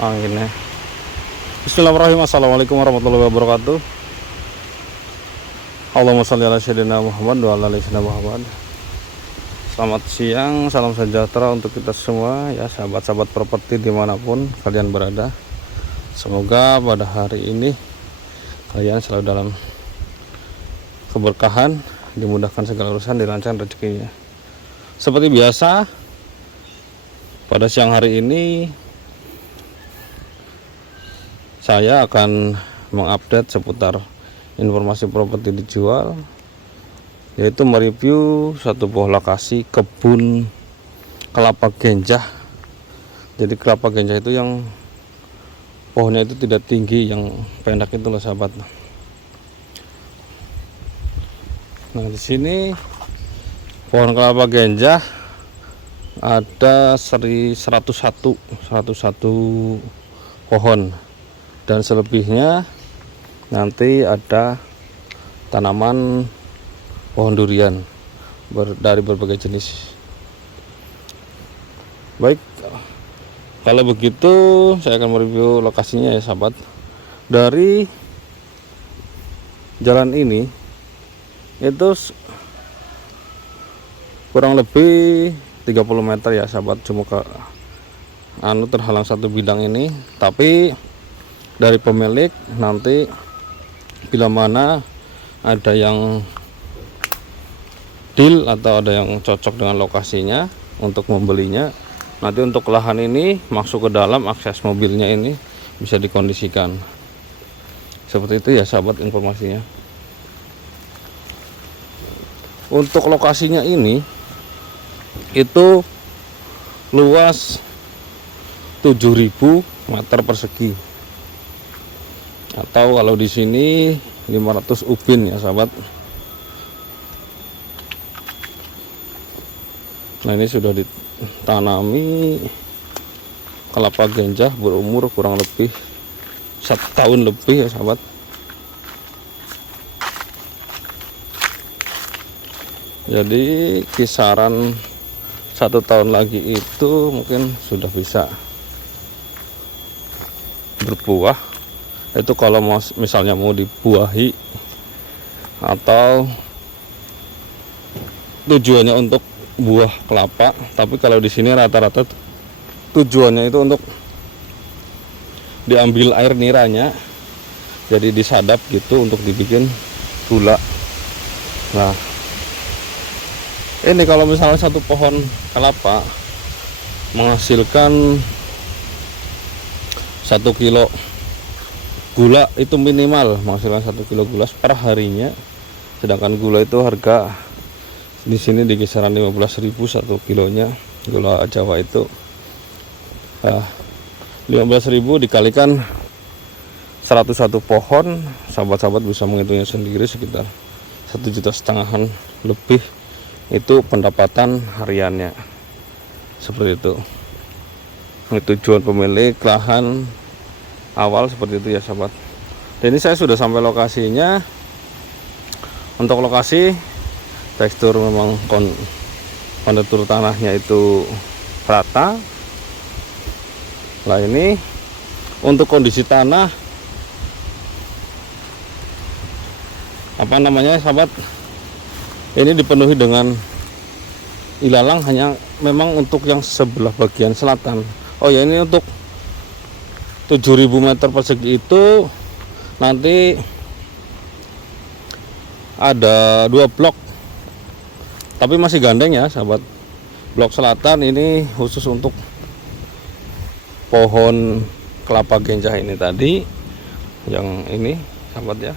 anginnya. Bismillahirrahmanirrahim. Assalamualaikum warahmatullahi wabarakatuh. Allahumma sholli ala sayyidina Muhammad wa ala ali sayyidina Muhammad. Selamat siang, salam sejahtera untuk kita semua ya, sahabat-sahabat properti dimanapun kalian berada. Semoga pada hari ini kalian selalu dalam keberkahan, dimudahkan segala urusan, dilancarkan rezekinya. Seperti biasa, pada siang hari ini saya akan mengupdate seputar informasi properti dijual, yaitu mereview satu buah lokasi kebun kelapa genjah. Jadi kelapa genjah itu yang pohonnya itu tidak tinggi, yang pendek itu loh sahabat. Nah, di sini pohon kelapa genjah ada 101 pohon, dan selebihnya nanti ada tanaman pohon durian dari berbagai jenis. Baik, kalau begitu saya akan mereview lokasinya ya sahabat. Dari jalan ini itu kurang lebih 30 meter ya sahabat, cuma ke terhalang satu bidang ini. Tapi dari pemilik nanti bila mana ada yang deal atau ada yang cocok dengan lokasinya untuk membelinya, nanti untuk lahan ini masuk ke dalam, akses mobilnya ini bisa dikondisikan seperti itu ya sahabat informasinya. Untuk lokasinya ini itu luas 7.000 meter persegi, atau kalau di sini 500 ubin ya sahabat. Nah, ini sudah ditanami kelapa genjah berumur kurang lebih 1 tahun lebih ya sahabat. Jadi kisaran 1 tahun lagi itu mungkin sudah bisa berbuah. Itu kalau misalnya mau dibuahi atau tujuannya untuk buah kelapa. Tapi kalau di sini rata-rata tujuannya itu untuk diambil air niranya, jadi disadap gitu untuk dibikin gula. Nah, ini kalau misalnya satu pohon kelapa menghasilkan 1 kilo gula, itu minimal menghasilkan 1 kilo gula per harinya. Sedangkan gula itu harga di sini di kisaran 15.000 1 kilonya. Gula Jawa itu 15.000 dikalikan 101 pohon, sahabat-sahabat bisa menghitungnya sendiri, sekitar 1,5 jutaan lebih itu pendapatan hariannya. Seperti itu. Ini tujuan pemilik lahan awal seperti itu ya sahabat. Dan ini saya sudah sampai lokasinya. Untuk lokasi tekstur memang kontur tanahnya itu rata. Nah, ini untuk kondisi tanah apa namanya sahabat, ini dipenuhi dengan ilalang, hanya memang untuk yang sebelah bagian selatan. Oh ya, ini untuk 7.000 meter persegi itu nanti ada 2 blok, tapi masih gandeng ya sahabat. Blok selatan ini khusus untuk pohon kelapa genjah ini tadi, yang ini sahabat ya.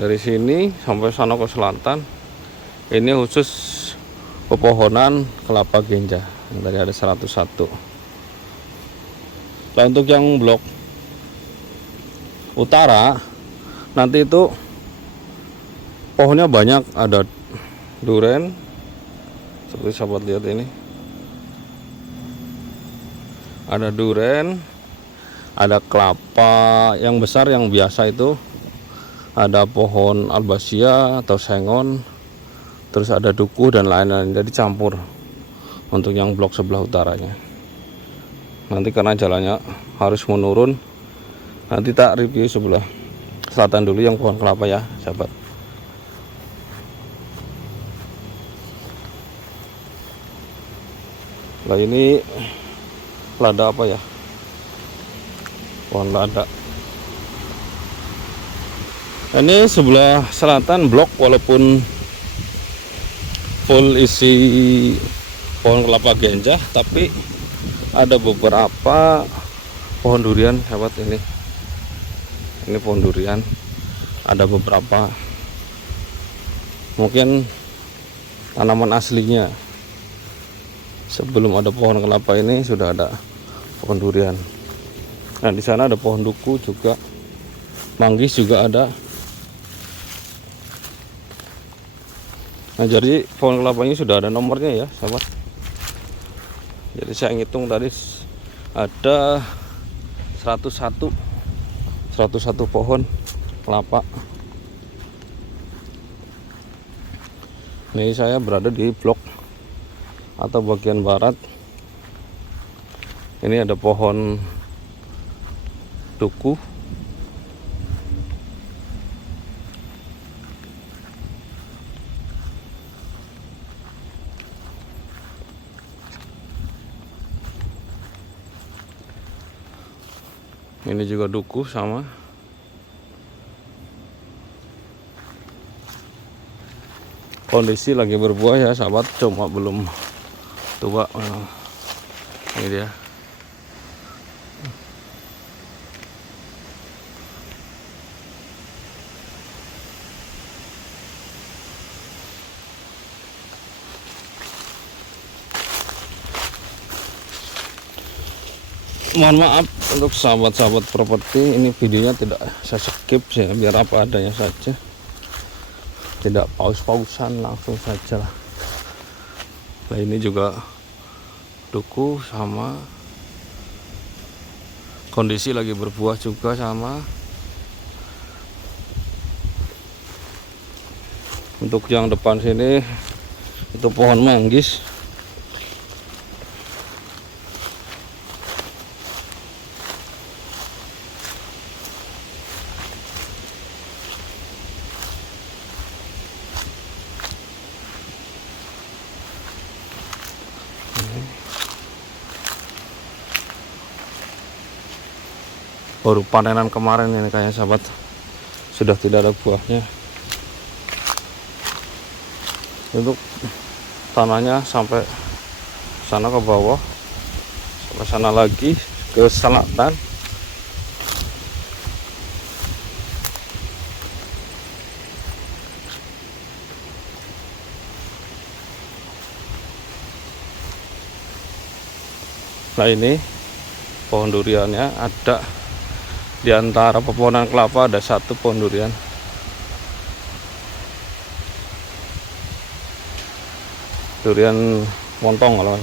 Dari sini sampai sana ke selatan ini khusus pepohonan kelapa genjah yang tadi ada 101. Nah, untuk yang blok utara nanti itu pohonnya banyak, ada duren seperti sahabat lihat ini, ada duren, ada kelapa yang besar yang biasa itu, ada pohon albasia atau sengon, terus ada duku dan lain-lain. Jadi campur untuk yang blok sebelah utaranya. nanti karena jalannya harus menurun. Nanti tak review sebelah selatan dulu yang pohon kelapa ya sahabat. Nah ini lada apa ya, pohon lada. Ini sebelah selatan blok, walaupun full isi pohon kelapa ganja, tapi ada beberapa pohon durian sahabat. Ini pohon durian, ada beberapa, mungkin tanaman aslinya. Sebelum ada pohon kelapa ini sudah ada pohon durian. Nah di sana ada pohon duku juga, manggis juga ada. Nah jadi pohon kelapa ini sudah ada nomornya ya sahabat. Jadi saya ngitung tadi ada 101 pohon kelapa. Ini saya berada di blok atau bagian barat. Ini ada pohon duku, ini juga duku sama. Kondisi lagi berbuah ya sahabat, cuma belum tua. Ini dia. Mohon maaf untuk sahabat-sahabat properti, ini videonya tidak saya skip ya, biar apa adanya saja, tidak paus-pausan, langsung saja lah. Nah ini juga duku sama, kondisi lagi berbuah juga sama. Untuk yang depan sini itu pohon manggis. Baru panenan kemarin ini kayaknya sahabat, sudah tidak ada buahnya. Untuk tanahnya sampai sana ke bawah, sampai sana lagi ke selatan. Nah ini pohon duriannya ada. Di antara pepohonan kelapa ada satu pohon durian. Durian montong kalau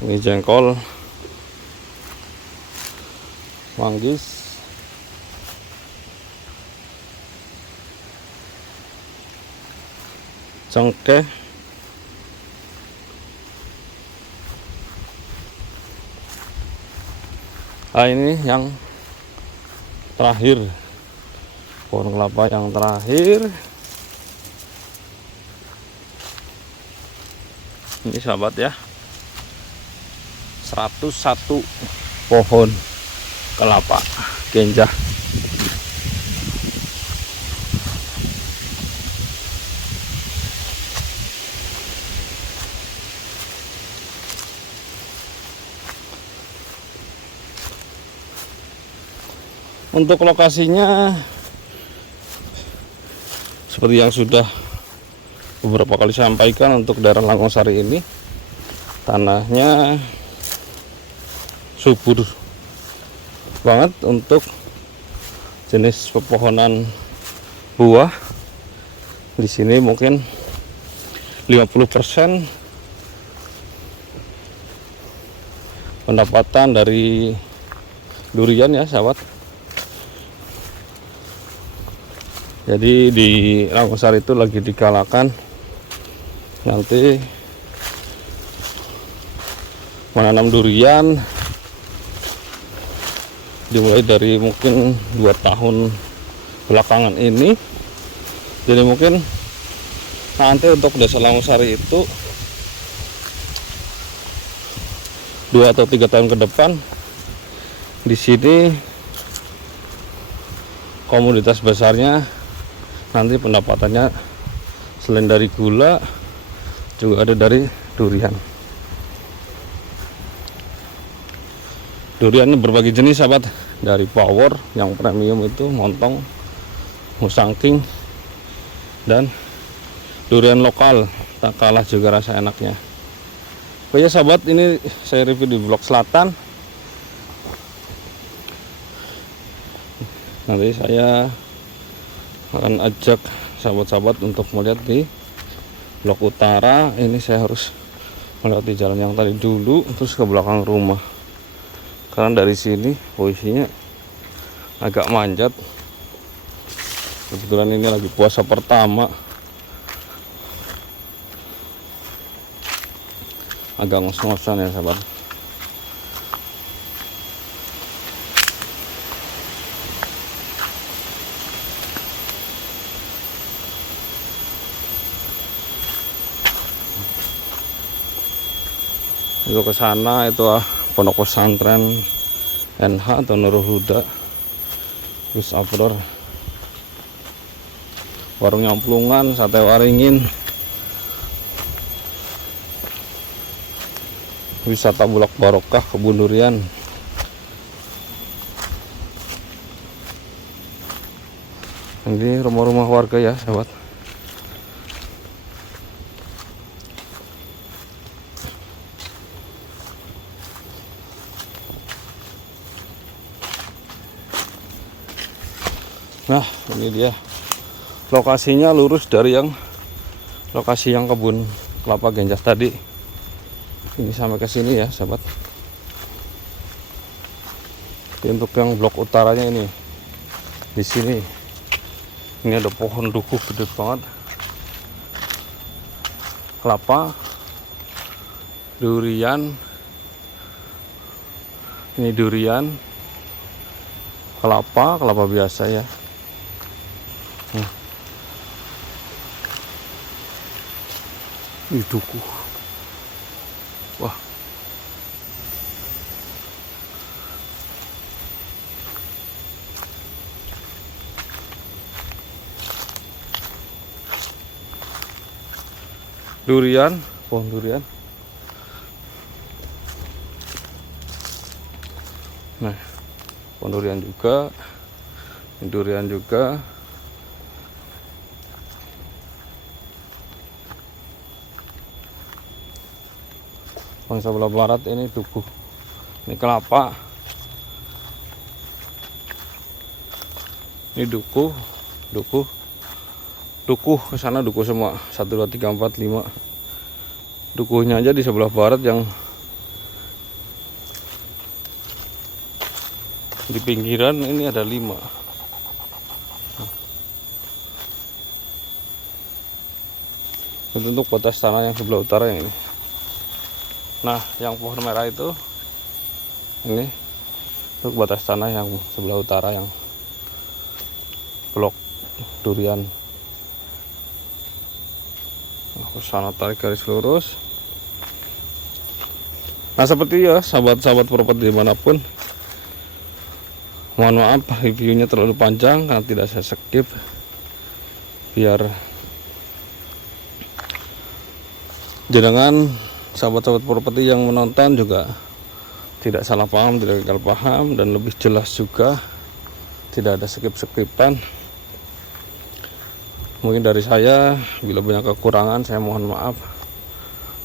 ini jengkol, manggis, cengkeh, ini yang terakhir, pohon kelapa yang terakhir. Ini sahabat ya, 101 pohon kelapa ganja. Untuk lokasinya seperti yang sudah beberapa kali sampaikan, untuk daerah Langungsari ini tanahnya subur banget untuk jenis pepohonan buah Di sini mungkin 50% pendapatan dari durian ya sahabat. Jadi di Rangosari itu lagi digalakan nanti menanam durian dimulai dari mungkin 2 tahun belakangan ini. Jadi mungkin nanti untuk Desa Rangosari itu 2 atau 3 tahun ke depan di sini komoditas besarnya nanti pendapatannya selain dari gula juga ada dari durian. Durian berbagai jenis sahabat, dari power yang premium itu montong, Musang King, dan durian lokal tak kalah juga rasa enaknya. Oke ya sahabat, ini saya review di Blok Selatan. Nanti saya akan ajak sahabat-sahabat untuk melihat di Blok Utara. Ini saya harus melewati jalan yang tadi dulu terus ke belakang rumah, karena dari sini posisinya agak manjat. Kebetulan ini lagi puasa pertama, agak ngos-ngosan ya sahabat. Itu ke sana itu pondok pesantren NH atau Nurul Huda, Gus Abdur, warung nyamplungan, sate waringin, wisata Bulak Barokah, kebun durian. Ini rumah-rumah warga ya sahabat. Nah ini dia lokasinya, lurus dari yang lokasi yang kebun kelapa genjas tadi. Ini sampai ke sini ya sahabat. Untuk yang blok utaranya ini di sini, ini ada pohon duku gede banget, kelapa, durian, ini durian, kelapa biasa ya. Ini duku, wah. Durian, pohon durian. Nah, pohon durian juga, ini durian juga. Yang sebelah barat ini duku, ini kelapa, ini duku ke sana, duku semua 1 2 3 4 5. Dukunya aja di sebelah barat yang di pinggiran ini ada 5. Untuk batas tanah yang sebelah utara yang ini. Nah, yang pohon merah itu ini untuk batas tanah yang sebelah utara yang blok durian. Ke sana tarik garis lurus. Nah, seperti ya sahabat-sahabat properti dimanapun. Mohon maaf reviewnya terlalu panjang karena tidak saya skip, biar jangan sahabat-sahabat properti yang menonton juga tidak salah paham, tidak gagal paham, dan lebih jelas juga, tidak ada skip-skipan. Mungkin dari saya, bila banyak kekurangan saya mohon maaf,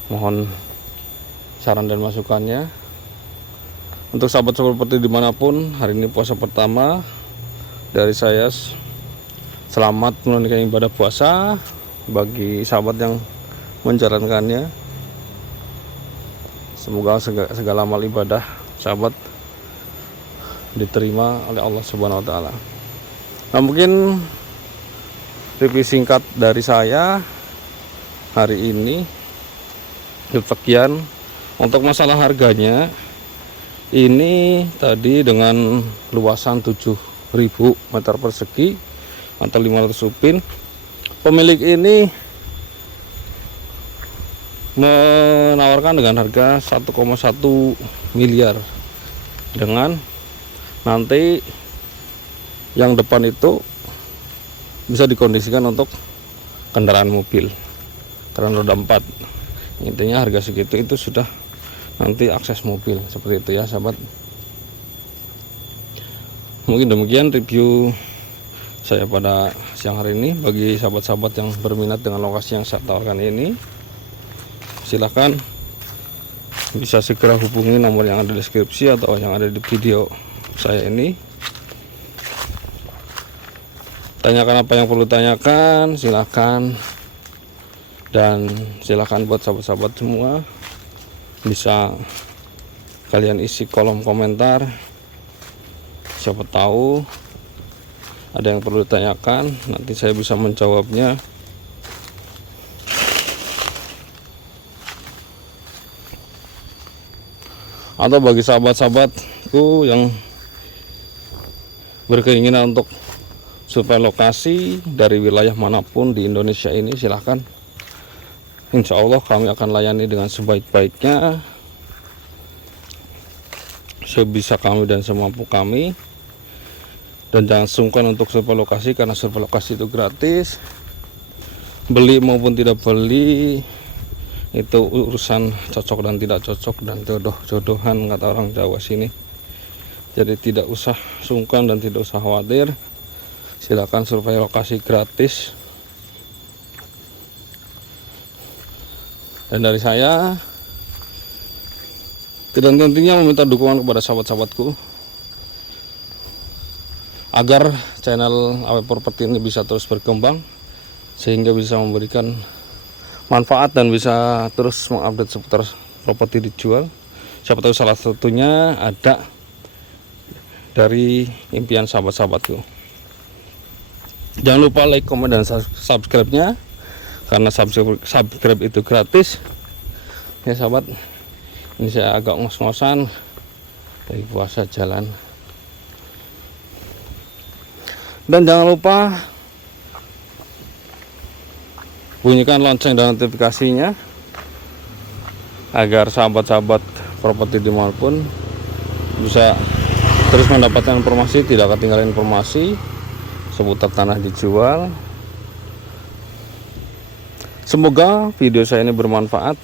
mohon saran dan masukannya. Untuk sahabat-sahabat properti dimanapun, hari ini puasa pertama dari saya, selamat menunaikan ibadah puasa. bagi sahabat yang menjalankannya. Semoga segala amal ibadah sahabat diterima oleh Allah Subhanahu wa taala. Nah, mungkin review singkat dari saya hari ini sekian. Untuk masalah harganya, ini tadi dengan luasan 7.000 meter persegi atau 500 upin, pemilik ini menawarkan dengan harga 1,1 miliar, dengan nanti yang depan itu bisa dikondisikan untuk kendaraan mobil, kendaraan roda 4. Intinya harga segitu itu sudah nanti akses mobil, seperti itu ya sahabat. Mungkin demikian review saya pada siang hari ini. Bagi sahabat-sahabat yang berminat dengan lokasi yang saya tawarkan ini, silahkan bisa segera hubungi nomor yang ada di deskripsi atau yang ada di video saya ini. Tanyakan apa yang perlu tanyakan, silahkan. Dan silahkan buat sahabat-sahabat semua, bisa kalian isi kolom komentar. Siapa tahu ada yang perlu ditanyakan, nanti saya bisa menjawabnya. Atau bagi sahabat-sahabatku yang berkeinginan untuk survei lokasi dari wilayah manapun di Indonesia ini, silahkan. Insya Allah kami akan layani dengan sebaik-baiknya, sebisa kami dan semampu kami. Dan jangan sungkan untuk survei lokasi, karena survei lokasi itu gratis. Beli maupun tidak beli itu urusan cocok dan tidak cocok dan jodoh-jodohan, kata orang Jawa sini. Jadi tidak usah sungkan dan tidak usah khawatir. Silakan survei lokasi gratis. Dan dari saya tidak tentunya meminta dukungan kepada sahabat-sahabatku agar channel AW Property ini bisa terus berkembang, sehingga bisa memberikan manfaat dan bisa terus mengupdate seputar properti dijual. Siapa tahu salah satunya ada dari impian sahabat-sahabatku. Jangan lupa like, komen, dan subscribe-nya, karena subscribe itu gratis ya sahabat. Ini saya agak ngos-ngosan dari puasa jalan. Dan jangan lupa bunyikan lonceng dan notifikasinya agar sahabat-sahabat properti dimanapun bisa terus mendapatkan informasi, tidak ketinggalan informasi seputar tanah dijual. Semoga video saya ini bermanfaat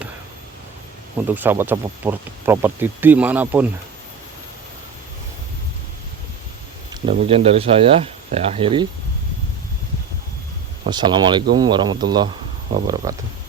untuk sahabat-sahabat properti dimanapun. Demikian dari saya akhiri. Wassalamualaikum warahmatullahi wabarakatuh.